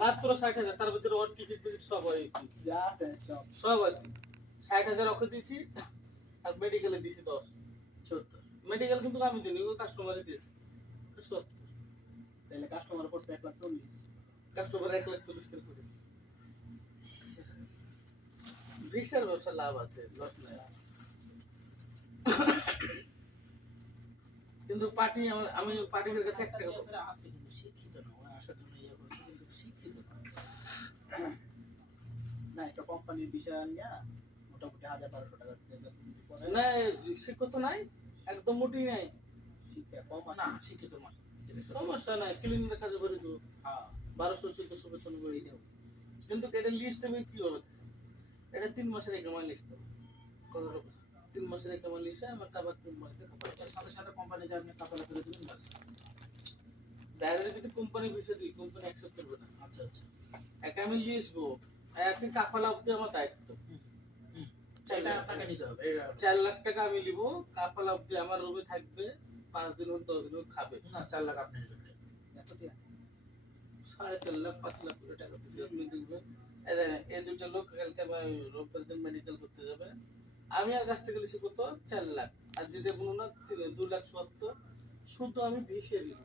মাত্র ষাট হাজার তার ভিতরে ওর টিকিট ফিকিট সব হয় সব। কি ষাট হাজার ওকে দিয়েছি আর মেডিকেলে দিয়েছি দশ। সত্তর। মেডিকেল কিন্তু আমি দিইনি ও কাস্টমারে দিয়েছি। সত্তর। তাহলে কাস্টমার পড়ছে এক লাখ চল্লিশ। কাস্টমার এক লাখ চল্লিশ করে করেছে। ভিসার ব্যবসা লাভ আছে লস নাই। কিন্তু পার্টি আমি পার্টির কাছে একটা কথা। আছে কিন্তু শিক্ষিত না ওরা আসার জন্য ইয়ে করছে কিন্তু শিক্ষিত না। একটা কোম্পানির বিষয় নিয়ে মোটামুটি হাজার বারোশো টাকা না শিক্ষক নাই একদম মোটেই নাই। শিক্ষা কম না শিক্ষিত নয়। সমস্যা নাই কাজে করে দেবো হ্যাঁ। বারোশো চোদ্দশো বেতন করে দেবো কিন্তু এটা লিস্ট দেবে কি হবে এটা তিন মাসের একামাই লিস্ট দেবো। কতটা বুঝছ? তিন একামাই লিস্টে আমার আবার তিন মাসে এটার সাথে সাথে কোম্পানি যে আপনি কাপড় করে দিবেন বাস ডাইরেক্ট যদি কোম্পানি বিষয় দিই কোম্পানি অ্যাকসেপ্ট করবে না আচ্ছা আচ্ছা একা আমি লিস্টবো একই কাপালা অব্দি আমার দায়িত্ব চার লাখ টাকা আমি নিব কাপালা অব্দি আমার রুমে থাকবে পাঁচ দিন হোক দশ দিন হোক খাবে না চার লাখ আপনি সাড়ে চার লাখ পাঁচ লাখ করে টাকা আপনি দেখবেন এই দুইটা লোক কালকে আমার রোববার দিন মেডিকেল করতে যাবে আমি আর কাছ থেকে লিখি কত চার লাখ। আর যেটা বলুন না দু লাখ সত্তর। শুধু আমি ভিসে দিব।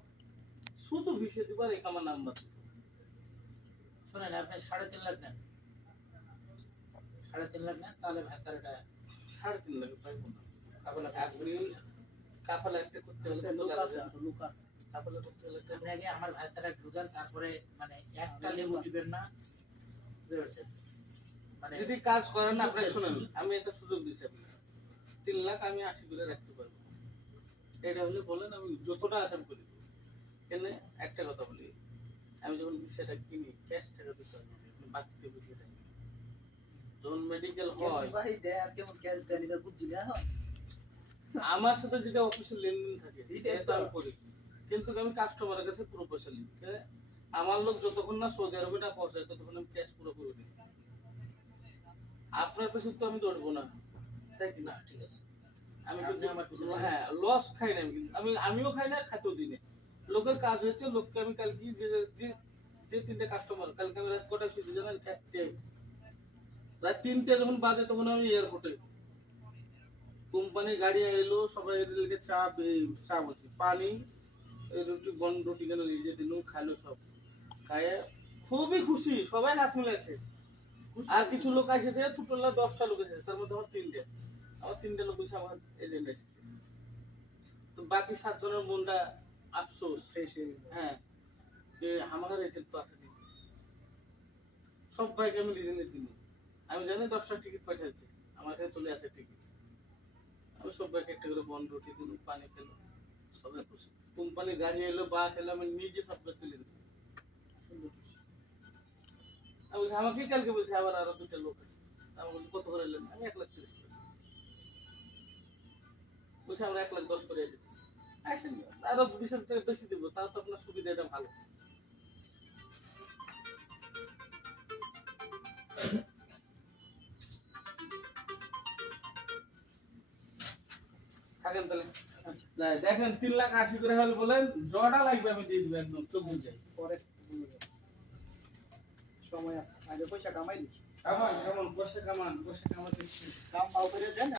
শুধু ভিসে দিব আর এক আমার নাম্বার। শোনেন আপনি সাড়ে তিন লাখ নেন। সাড়ে তিন লাখ নেন তাহলে ভাস্তার সাড়ে তিন লাখ পাইব না। কাপড় আপনি। একটা করতে হলে লোক আছে লোক আছে। কাপালা করতে হলে আপনি আগে আমার ভাস্তাটা ঢুকান তারপরে মানে একটা লেবু দিবেন না। বুঝতে পারছেন? যদি কাজ করেন না আপনাকে শুনেন আমি একটা সুযোগ দিচ্ছি আপনাকে। তিন লাখ আমি আশি করে রাখতে পারব। এটা হলে বলেন আমি যতটা আসাম করি। কেন একটা কথা বলি আমি যখন ভিসাটা কিনি ক্যাশ টাকা দিতে আপনি বাকিতে বুঝিয়ে দেন যখন মেডিকেল হয় ভাই দেয় আর কেমন ক্যাশ দেন এটা বুঝছি না আমার সাথে যেটা অফিসে লেনদেন থাকে সেটা আমি করি। কিন্তু আমি কাস্টমারের কাছে পুরো পয়সা নিই আমার লোক যতক্ষণ না সৌদি আরবে না পৌঁছায় ততক্ষণ আমি ক্যাশ পুরো আপনার পেছনে তো আমি দৌড়বো না। তাই না ঠিক আছে। আমি হ্যাঁ লস খাই না আমি আমিও খাই না খাতেও দিই না। লোকের কাজ হয়েছে লোককে আমি কালকে যে যে তিনটে কাস্টমার কালকে আমি রাত কটায় শুয়েছি জানেন? চারটে। রাত তিনটে যখন বাজে তখন আমি এয়ারপোর্টে কোম্পানি গাড়ি এলো সবাই এদেরকে চা চা বলছি। পানি এই রুটি বন রুটি কেন নিজে দিল খাইলো সব। খায় খুবই খুশি সবাই হাত মিলেছে আর কিছু লোক এসেছে টোটাল দশটা লোক এসেছে, তার মধ্যে আমার তিনটে। আমার তিনটে লোক বলছে আমার এজেন্ট এসেছে। তো বাকি সাতজনের মনটা আফসোস হ্যাঁ যে আমার এজেন্ট তো আসেনি সব ভাইকে আমি রিজেনে দিন আমি জানি দশটা টিকিট পাঠিয়েছি আমার কাছে চলে আসে টিকিট আমি সব ভাইকে একটা করে বন রুটি দিল পানি খেলো, সবাই খুশি। কোম্পানি গাড়ি এলো, বাস এলো, আমি নিজে সব ভাই তুলে দিলাম। বলছি আমাকে কালকে বলছে, আবার আরও লোক আছে। আমি বলছি, কত করে এলেন? আমি এক লাখ তিরিশ করে আমরা এক লাখ দশ করে এসেছি। আসেন, আরও বিশ হাজার বেশি তো আপনার সুবিধাটা ভালো। থাকেন তাহলে। দেখেন, তিন লাখ আশি করে হলে বলেন, জটা লাগবে আমি দিয়ে দিব একদম, চোখ বুঝাই পরে। সময় আছে। আগে পয়সা কামাই দিই কামান কামান পয়সা কামান পয়সা কামাতে কাম পাও করে দেন